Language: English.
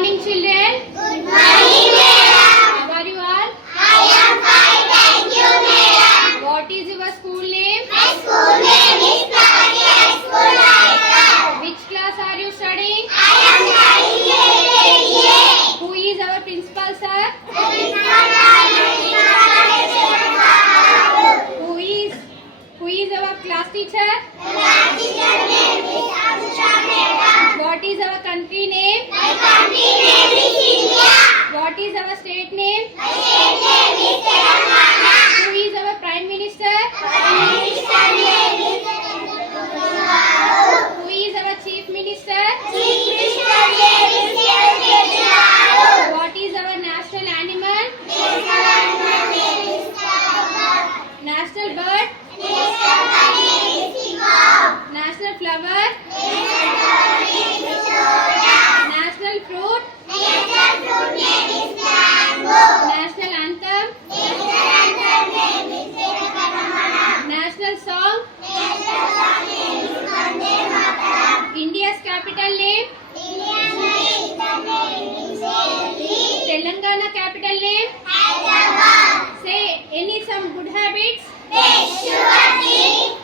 morning, children. Good morning, madam. How are you all? I am fine, thank you, madam. What is your school name? My school name is Clarity High School, Raipur. Which class are you studying? I am studying KKA. Who is our principal, sir? The principal is Who is our class teacher? The class teacher name is Anusha, madam. What is our country name? My country name is India. What is our state name? My state name is Telangana. Who is our prime minister? Prime Minister name is Who is our chief minister? Chief Minister name is K.K. What is our national animal? National animal name is tiger. National bird? National bird name is peacock. National flower? National flower name is lotus. National fruit? National fruit name is mango. National anthem? National anthem name is Janaganamana. National song? National song name is Vande Mataram. India's capital name? Indian name is Delhi. Telangana capital name? Hyderabad. Say any some good habits? Brush your teeth.